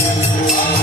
Música